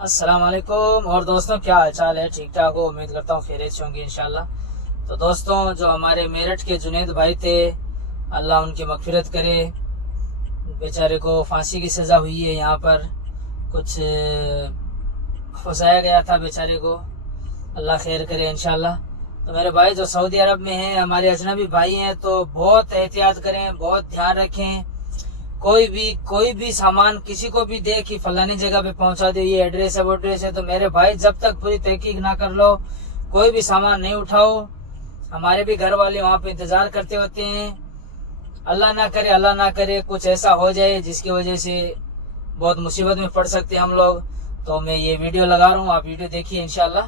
अस्सलाम वालेकुम। और दोस्तों, क्या हाल चाल है? ठीक ठाक हो? उम्मीद करता हूँ खैरियत से होंगे इंशाल्लाह। तो दोस्तों, जो हमारे मेरठ के जुनैद भाई थे, अल्लाह उनकी मगफिरत करे। बेचारे को फांसी की सज़ा हुई है। यहाँ पर कुछ फंसाया गया था बेचारे को, अल्लाह खैर करे इंशाल्लाह। तो मेरे भाई जो सऊदी अरब में हैं, हमारे अजनबी भाई हैं, तो बहुत एहतियात करें, बहुत ध्यान रखें। कोई भी सामान किसी को भी दे कि फलानी जगह पे पहुंचा दे, ये एड्रेस है वो एड्रेस है, तो मेरे भाई जब तक पूरी तहकीक ना कर लो कोई भी सामान नहीं उठाओ। हमारे भी घर वाले वहाँ पे इंतजार करते होते हैं। अल्लाह ना करे कुछ ऐसा हो जाए जिसकी वजह से बहुत मुसीबत में पड़ सकते हैं हम लोग। तो मैं ये वीडियो लगा रहा हूँ, आप वीडियो देखिए इंशाल्लाह।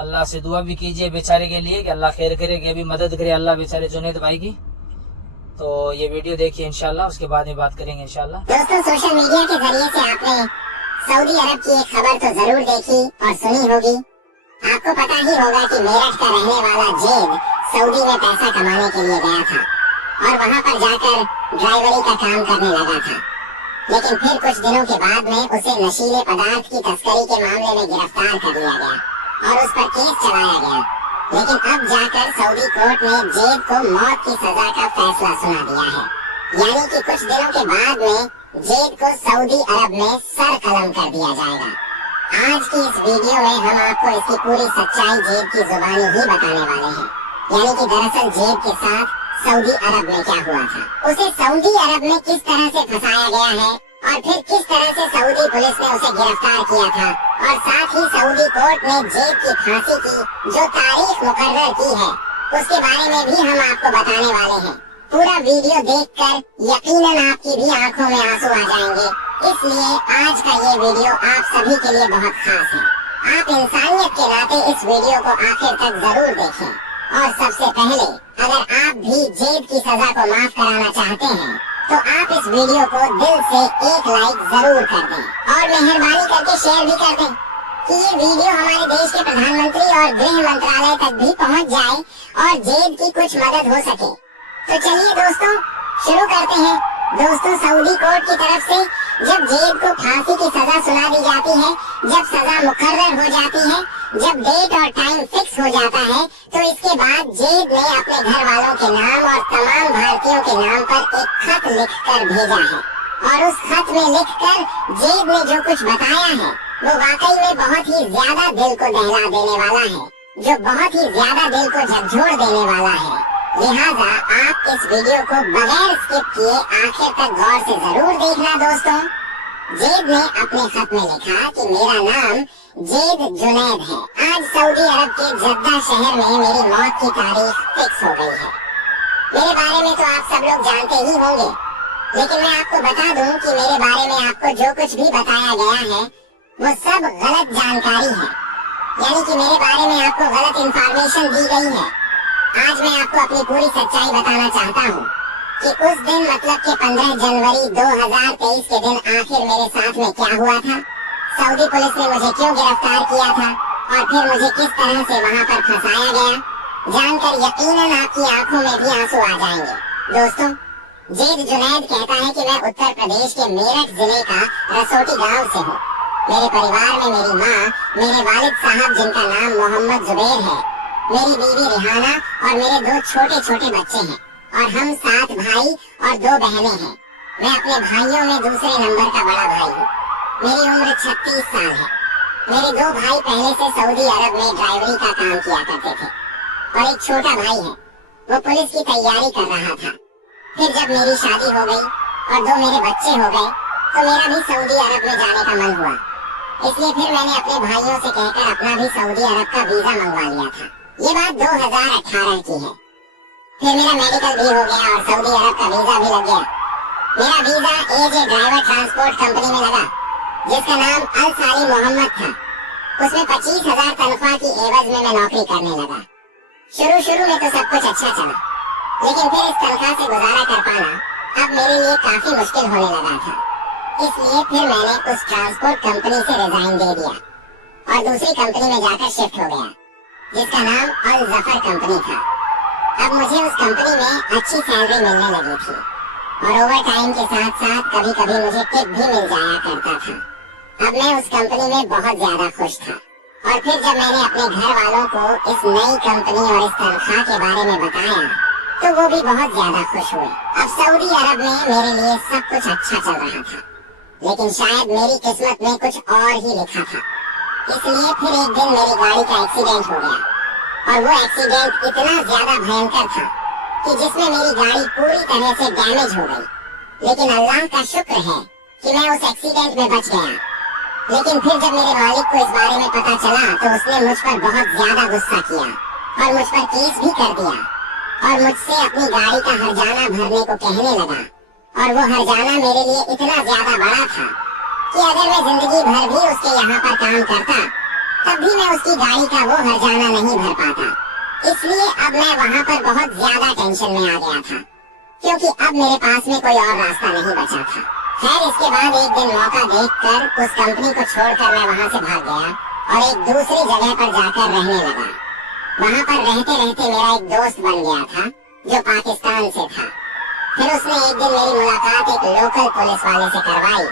अल्लाह से दुआ भी कीजिए बेचारे के लिए कि अल्लाह खैर करे, कि अभी मदद करे अल्लाह बेचारे जुनैद भाई की। तो ये वीडियो देखिए इंशाल्लाह, उसके बाद में बात करेंगे इंशाल्लाह। दोस्तों, सोशल मीडिया के जरिए से आपने सऊदी अरब की एक खबर तो जरूर देखी और सुनी होगी। आपको पता ही होगा कि मेरठ का रहने वाला जेद सऊदी में पैसा कमाने के लिए गया था और वहां पर जाकर ड्राइवरी का काम करने लगा था। लेकिन फिर कुछ दिनों के बाद में उसे नशीले पदार्थ की तस्करी के मामले में गिरफ्तार कर लिया गया और उस पर केस चलाया गया। लेकिन अब जाकर सऊदी कोर्ट ने जेद को मौत की सजा का फैसला सुना दिया है। यानी कि कुछ दिनों के बाद में जेद को सऊदी अरब में सर कलम कर दिया जाएगा। आज की इस वीडियो में हम आपको इसकी पूरी सच्चाई जेद की जुबानी ही बताने वाले हैं। यानी कि दरअसल जेद के साथ सऊदी अरब में क्या हुआ था, उसे सऊदी अरब में किस तरह से फंसाया गया है और फिर किस तरह से सऊदी पुलिस ने उसे गिरफ्तार किया था, और साथ ही सऊदी कोर्ट ने जेद की फांसी की जो तारीख मुकर्रर की है उसके बारे में भी हम आपको बताने वाले हैं। पूरा वीडियो देखकर यकीनन आपकी भी आंखों में आंसू आ जाएंगे। इसलिए आज का ये वीडियो आप सभी के लिए बहुत खास है। आप इंसानियत के नाते इस वीडियो को आखिर तक जरूर देखें। और सबसे पहले, अगर आप भी जेद की सजा को माफ कराना चाहते हैं तो आप इस वीडियो को दिल से एक लाइक जरूर कर दें और मेहरबानी करके शेयर भी कर दें कि ये वीडियो हमारे देश के प्रधानमंत्री और गृह मंत्रालय तक भी पहुंच जाए और जेद की कुछ मदद हो सके। तो चलिए दोस्तों, शुरू करते हैं। दोस्तों, सऊदी कोर्ट की तरफ से जब जेद को फांसी की सजा सुना दी जाती है, जब सजा मुकर्रर हो जाती है, जब डेट और टाइम फिक्स हो जाता है, तो इसके बाद जेद ने अपने घर वालों के नाम और तमाम भारतीयों के नाम पर एक खत लिखकर भेजा है। और उस खत में लिखकर जेद ने जो कुछ बताया है वो वाकई में बहुत ही ज्यादा दिल को दहला देने वाला है, जो बहुत ही ज्यादा दिल को झकझोर देने वाला है। लिहाजा आप इस वीडियो को बगैर स्किप किए आखिर तक गौर से जरूर देखना। दोस्तों, जेद ने अपने खत में लिखा कि मेरा नाम जेद जुनैद है। आज सऊदी अरब के जद्दा शहर में मेरी मौत की तारीख फिक्स हो गई है। मेरे बारे में तो आप सब लोग जानते ही होंगे, लेकिन मैं आपको बता दूं कि मेरे बारे में आपको जो कुछ भी बताया गया है वो सब गलत जानकारी है। यानी कि मेरे बारे में आपको गलत इंफॉर्मेशन दी गई है। आज मैं आपको अपनी पूरी सच्चाई बताना चाहता हूँ कि उस दिन मतलब कि 15 जनवरी 2023 के दिन आखिर मेरे साथ में क्या हुआ था, सऊदी पुलिस ने मुझे क्यों गिरफ्तार किया था और फिर मुझे किस तरह से वहाँ पर फंसाया गया, जानकर यकीनन आपकी आंखों में भी आंसू आ जाएंगे। दोस्तों, जेद जुनैद कहता है कि मैं उत्तर प्रदेश के मेरठ जिले का रसोटी गाँव से हूँ। मेरे परिवार में मेरी माँ, मेरे वालिद साहब जिनका नाम मोहम्मद जुबैर है, मेरी बीवी रिहाना और मेरे 2 छोटे छोटे बच्चे हैं और हम 7 भाई और 2 बहनें हैं। मैं अपने भाइयों में दूसरे नंबर का बड़ा भाई हूँ। मेरी उम्र 36 साल है। मेरे 2 भाई पहले से सऊदी अरब में ड्राइवरी का काम किया करते थे और एक छोटा भाई है, वो पुलिस की तैयारी कर रहा था। फिर जब मेरी शादी हो गई और 2 मेरे बच्चे हो गए तो मेरा भी सऊदी अरब में जाने का मन हुआ। इसलिए फिर मैंने अपने भाइयों से कहकर अपना भी सऊदी अरब का वीजा मंगवा लिया था। ये बात 2018 की है। फिर मेरा मेडिकल भी हो गया और सऊदी अरब का वीजा भी लग गया। मेरा वीजा एजे ड्राइवर ट्रांसपोर्ट कंपनी में लगा जिसका नाम अल साली मोहम्मद था। उसमें 25,000 तनख्वाह की एवज में मैं नौकरी करने लगा। शुरू में तो सब कुछ अच्छा चला, लेकिन फिर इस तनख्वाह से गुजारा कर पाना अब मेरे लिए काफी मुश्किल होने लगा था। इसलिए फिर मैंने उस ट्रांसपोर्ट कंपनी से रिजाइन दे दिया और दूसरी कंपनी में जाकर शिफ्ट हो गया जिसका नाम अल जफर कंपनी था। अब मुझे उस कंपनी में अच्छी सैलरी मिलने लगी थी और ओवर टाइम के साथ साथ कभी कभी मुझे टिप भी मिल जाया करता था। अब मैं उस कंपनी में बहुत ज्यादा खुश था। और फिर जब मैंने अपने घर वालों को इस नई कंपनी और इस तनख्वाह के बारे में बताया तो वो भी बहुत ज्यादा खुश हुए। अब सऊदी अरब में मेरे लिए सब कुछ अच्छा चल रहा था, लेकिन शायद मेरी किस्मत में कुछ और ही लिखा था। इसलिए फिर एक दिन मेरी गाड़ी का एक्सीडेंट हो गया, और वो एक्सीडेंट इतना ज्यादा भयंकर था कि जिसमें मेरी गाड़ी पूरी तरह से डैमेज हो गई। लेकिन अल्लाह का शुक्र है कि मैं उस एक्सीडेंट में बच गया। लेकिन फिर जब मेरे मालिक को इस बारे में पता चला तो उसने मुझ पर बहुत ज्यादा गुस्सा किया और मुझ पर केस भी कर दिया, और मुझसे अपनी गाड़ी का हर्जाना भरने को कहने लगा। और वो हर्जाना मेरे लिए इतना ज्यादा बड़ा था कि अगर मैं जिंदगी भर भी उसके यहाँ पर काम करता तब भी मैं उसकी गाड़ी का वो हर्जाना नहीं भर पाता। इसलिए अब मैं वहाँ पर बहुत ज्यादा टेंशन में आ गया था, क्योंकि अब मेरे पास में कोई और रास्ता नहीं बचा था। खैर, इसके बाद एक दिन मौका देखकर उस कंपनी को छोड़कर मैं वहाँ से भाग गया और एक दूसरी जगह पर जाकर रहने लगा। वहाँ पर रहते रहते मेरा एक दोस्त बन गया था जो पाकिस्तान से था। फिर उसने एक दिन मेरी मुलाकात एक लोकल पुलिस वाले से करवाई,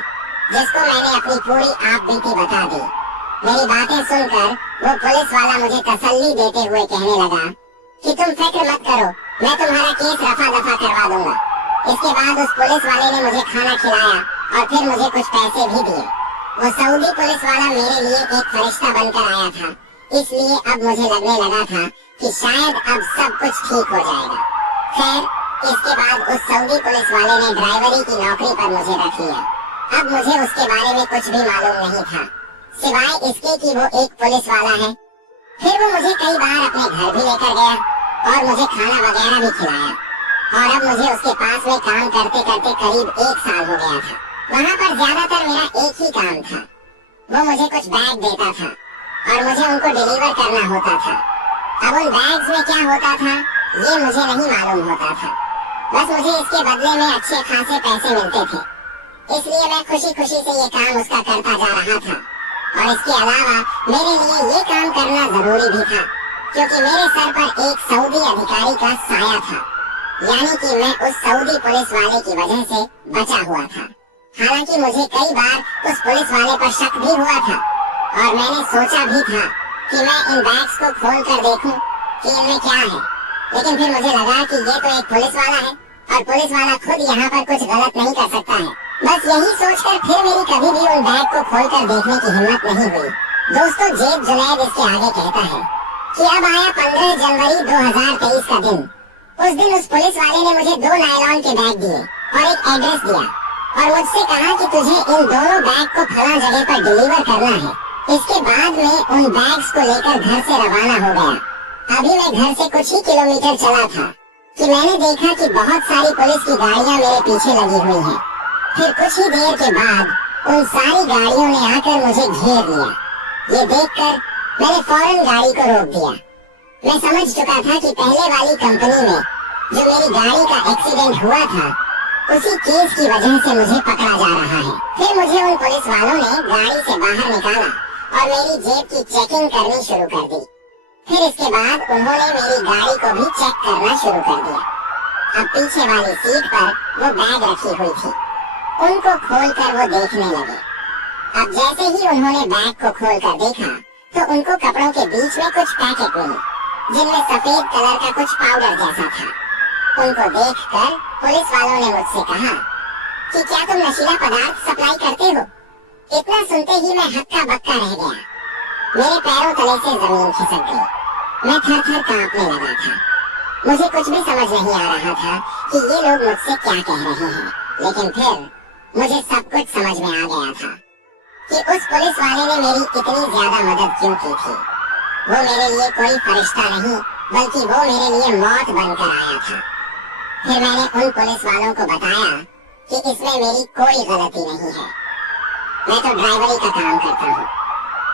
जिसको मैंने अपनी पूरी आप बीती बता दी। मेरी बातें सुनकर वो पुलिस वाला मुझे तसल्ली देते हुए कहने लगा कि तुम फिक्र मत करो, मैं तुम्हारा केस रफा दफा करवा दूंगा। इसके बाद उस पुलिस वाले ने मुझे खाना खिलाया और फिर मुझे कुछ पैसे भी दिए। वो सऊदी पुलिस वाला मेरे लिए एक फरिश्ता बनकर आया था, इसलिए अब मुझे लगने लगा था कि शायद अब सब कुछ ठीक हो जाएगा। खैर, इसके बाद उस सऊदी पुलिस वाले ने ड्राइवरी की नौकरी पर मुझे रख लिया। अब मुझे उसके बारे में कुछ भी मालूम नहीं था, सिवाय इसके कि वो एक पुलिस वाला है। फिर वो मुझे कई बार अपने घर भी लेकर गया और मुझे खाना वगैरह भी खिलाया, और अब मुझे उसके पास में काम करते करते करीब 1 साल हो गया था। वहाँ पर ज्यादातर मेरा एक ही काम था, वो मुझे कुछ बैग देता था और मुझे उनको डिलीवर करना होता था। अब उन बैग्स में क्या होता था ये मुझे नहीं मालूम होता था, बस मुझे इसके बदले में अच्छे खासे पैसे मिलते थे। इसलिए मैं खुशी खुशी से ये काम उसका करता जा रहा था। और इसके अलावा मेरे लिए ये काम करना जरूरी भी था, क्योंकि मेरे सर पर एक सऊदी अधिकारी का साया था, यानी कि मैं उस सऊदी पुलिस वाले की वजह से बचा हुआ था। हालांकि मुझे कई बार उस पुलिस वाले पर शक भी हुआ था, और मैंने सोचा भी था कि मैं इन बैग्स को खोल कर देखूं कि इनमें क्या है। लेकिन फिर मुझे लगा कि ये तो एक पुलिस वाला है और पुलिस वाला खुद यहाँ पर कुछ गलत नहीं कर सकता है। बस यही सोचकर फिर मेरी कभी भी उन बैग को खोलकर देखने की हिम्मत नहीं हुई। दोस्तों, जेब जुनैद इसके आगे कहता है कि अब आया 15 जनवरी 2023 का दिन। उस दिन उस पुलिस वाले ने मुझे 2 नायलॉन के बैग दिए और एक एड्रेस दिया, और मुझसे कहा कि तुझे इन दोनों बैग को फलां जगह पर डिलीवर करना है। इसके बाद में उन बैग्स को लेकर घर से रवाना हो गया। अभी मैं घर से कुछ ही किलोमीटर चला था कि मैंने देखा कि बहुत सारी पुलिस की गाड़ियां मेरे पीछे लगी हुई हैं। फिर कुछ ही देर के बाद उन सारी गाड़ियों ने आकर मुझे घेर लिया। ये देखकर मैंने फौरन गाड़ी को रोक दिया। मैं समझ चुका था कि पहले वाली कंपनी में जो मेरी गाड़ी का एक्सीडेंट हुआ था, उसी केस की वजह से मुझे पकड़ा जा रहा है। फिर मुझे उन पुलिस वालों ने गाड़ी से बाहर निकाला और मेरी जेब की चेकिंग करनी शुरू कर दी। फिर इसके बाद उन्होंने मेरी गाड़ी को भी चेक करना शुरू कर दिया। अब पीछे वाली सीट पर वो बैग रखी हुई थी, उनको खोलकर वो देखने लगे। अब जैसे ही उन्होंने बैग को खोलकर देखा तो उनको कपड़ों के बीच में कुछ पैकेट मिले, जिनमें सफेद कलर का कुछ पाउडर जैसा था। उनको देखकर पुलिस वालों ने मुझसे कहा कि क्या तुम नशीला पदार्थ सप्लाई करते हो? इतना सुनते ही मैं हक्का बक्का रह गया। मेरे पैरों तले से जमीन खिसक गई। मैं थर थर कांपने लगा था। मुझे कुछ भी समझ नहीं आ रहा था कि ये लोग मुझसे क्या कह रहे हैं। लेकिन फिर मुझे सब कुछ समझ में आ गया था कि उस पुलिस वाले ने मेरी इतनी ज्यादा मदद क्यों की थी। वो मेरे लिए कोई फरिश्ता नहीं, बल्कि वो मेरे लिए मौत बनकर आया था। फिर मैंने उन पुलिस वालों को बताया कि इसमें मेरी कोई गलती नहीं है। मैं तो ड्राइवरी का काम करता हूँ।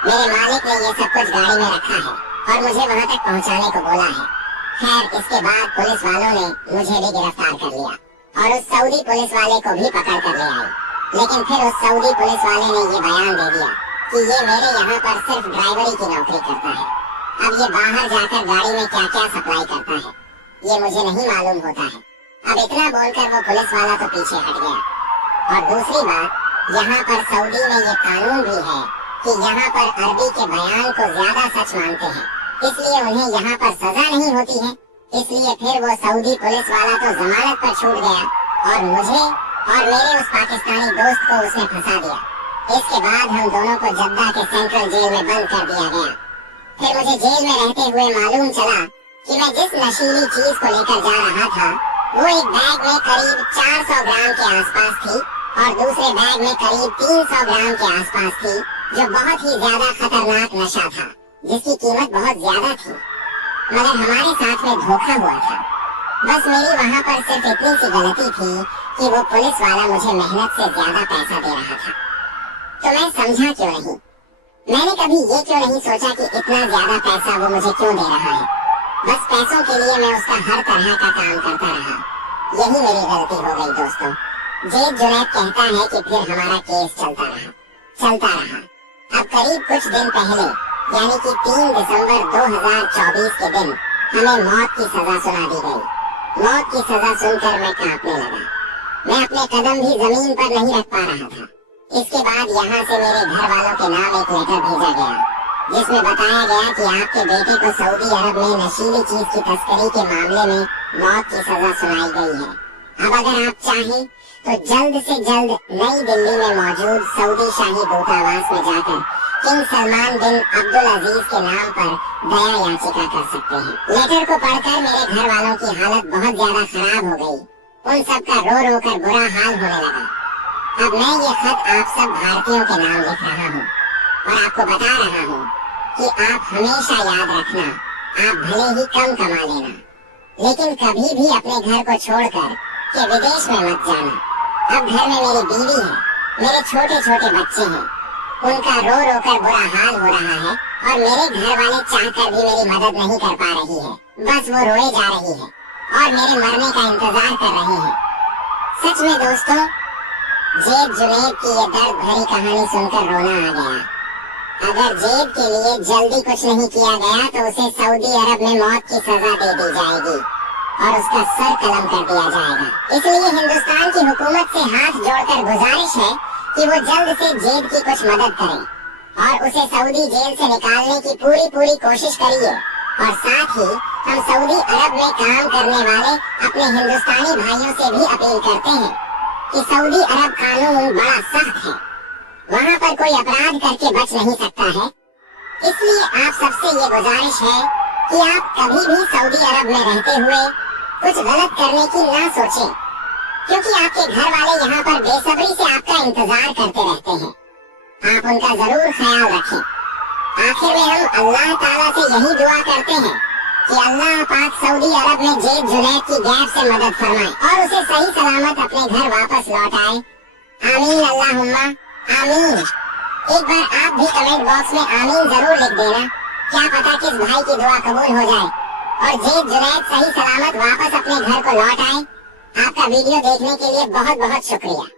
मेरे मालिक ने ये सब कुछ गाड़ी में रखा है और मुझे वहाँ तक पहुँचाने को बोला है। खैर, इसके बाद पुलिस वालों ने मुझे भी गिरफ्तार कर लिया और उस सऊदी पुलिस वाले को भी पकड़ कर ले आए। लेकिन फिर उस सऊदी पुलिस वाले ने ये बयान दे दिया कि ये मेरे यहाँ पर सिर्फ ड्राइवरी की नौकरी करता है। अब ये बाहर जाकर गाड़ी में क्या क्या सप्लाई करता है ये मुझे नहीं मालूम होता है। अब इतना बोलकर वो पुलिस वाला तो पीछे हट गया। और दूसरी बात, यहाँ पर सऊदी में ये कानून भी है कि यहाँ पर अरबी के बयान को ज्यादा सच मानते हैं, इसलिए उन्हें यहाँ पर सजा नहीं होती है। इसलिए फिर वो सऊदी पुलिस वाला तो जमानत पर छूट गया और मुझे और मेरे उस पाकिस्तानी दोस्त को उसने फंसा दिया। इसके बाद हम दोनों को जद्दा के सेंट्रल जेल में बंद कर दिया गया। फिर मुझे जेल में रहते हुए मालूम चला कि मैं जिस नशीली चीज को लेकर जा रहा था वो एक बैग में करीब 400 ग्राम के आसपास थी और दूसरे बैग में करीब 300 ग्राम के आसपास थी, जो बहुत ही ज्यादा खतरनाक नशा था जिसकी कीमत बहुत ज्यादा थी। मगर हमारे साथ में धोखा हुआ था। बस मेरी वहाँ पर सिर्फ इतनी सी गलती थी कि वो पुलिस वाला मुझे मेहनत से ज्यादा पैसा दे रहा था। तो मैं समझा क्यों नहीं, मैंने कभी ये क्यों नहीं सोचा कि इतना ज्यादा पैसा वो मुझे क्यों दे रहा है। बस पैसों के लिए मैं उसका हर तरह का काम करता रहा। यही मेरी गलती हो गई दोस्तों। जेद जुनैद कहता है कि फिर हमारा केस चलता रहा। अब करीब कुछ दिन पहले यानी कि 3 दिसंबर 2024 के दिन हमें मौत की सजा सुना दी गई। मौत की सजा सुनकर मैं कांपने लगा। मैं अपने कदम भी जमीन पर नहीं रख पा रहा था। इसके बाद यहाँ से मेरे घर वालों के नाम एक लेटर भेजा गया जिसमें बताया गया कि आपके बेटे को सऊदी अरब में नशीली चीज की तस्करी के मामले में मौत की सजा सुनाई गई है। अब अगर आप चाहें तो जल्द से जल्द नई दिल्ली में मौजूद सऊदी शाही दूतावास में जाकर किंग सलमान बिन अब्दुल अजीज के नाम पर दया याचिका कर सकते हैं। लेटर को पढ़कर मेरे घर वालों की हालत बहुत ज्यादा खराब हो गई। उन सब का रो रो कर बुरा हाल होने लगा। अब मैं ये खत आप सब भारतीयों के नाम लिख रहा हूँ और आपको बता रहा हूँ कि आप हमेशा याद रखना, आप भले ही कम कमा लेना लेकिन कभी भी अपने घर को छोड़कर के विदेश में मत जाना। अब घर में मेरी बीवी है, मेरे छोटे छोटे बच्चे हैं, उनका रो रो कर बुरा हाल हो रहा है और मेरे घर वाले चाहकर भी मेरी मदद नहीं कर पा रही है। बस वो रोए जा रही है और मेरे मरने का इंतजार कर रहे हैं। सच में दोस्तों, जेद जुनैद की ये दर्द भरी कहानी सुनकर रोना आ गया। अगर जेद के लिए जल्दी कुछ नहीं किया गया तो उसे सऊदी अरब में मौत की सजा दे दी जाएगी और उसका सर कलम कर दिया जाएगा। इसलिए हिंदुस्तान की हुकूमत से हाथ जोड़कर गुजारिश है कि वो जल्द से जेद की कुछ मदद करें और उसे सऊदी जेल से निकालने की पूरी कोशिश करिए। और साथ ही हम सऊदी अरब में काम करने वाले अपने हिंदुस्तानी भाइयों से भी अपील करते हैं कि सऊदी अरब कानून बड़ा सख्त है, वहाँ पर कोई अपराध करके बच नहीं सकता है। इसलिए आप सबसे ये गुजारिश है कि आप कभी भी सऊदी अरब में रहते हुए कुछ गलत करने की ना सोचें, क्योंकि आपके घर वाले यहाँ पर बेसब्री से आपका इंतजार करते रहते हैं। आप उनका जरूर ख्याल रखें। आखिर में हम अल्लाह ताला से यही दुआ करते हैं कि अल्लाह पाक सऊदी अरब में जेद जुनैद की गैब से मदद फरमाए और उसे सही सलामत अपने घर वापस लौटाए। आमीन अल्लाहुम्मा आमीन। एक बार आप भी कमेंट बॉक्स में आमीन जरूर लिख देना। क्या पता किस भाई की दुआ कबूल हो जाए और जेद जुनैद सही सलामत वापस अपने घर को लौट आए। आपका वीडियो देखने के लिए बहुत बहुत शुक्रिया।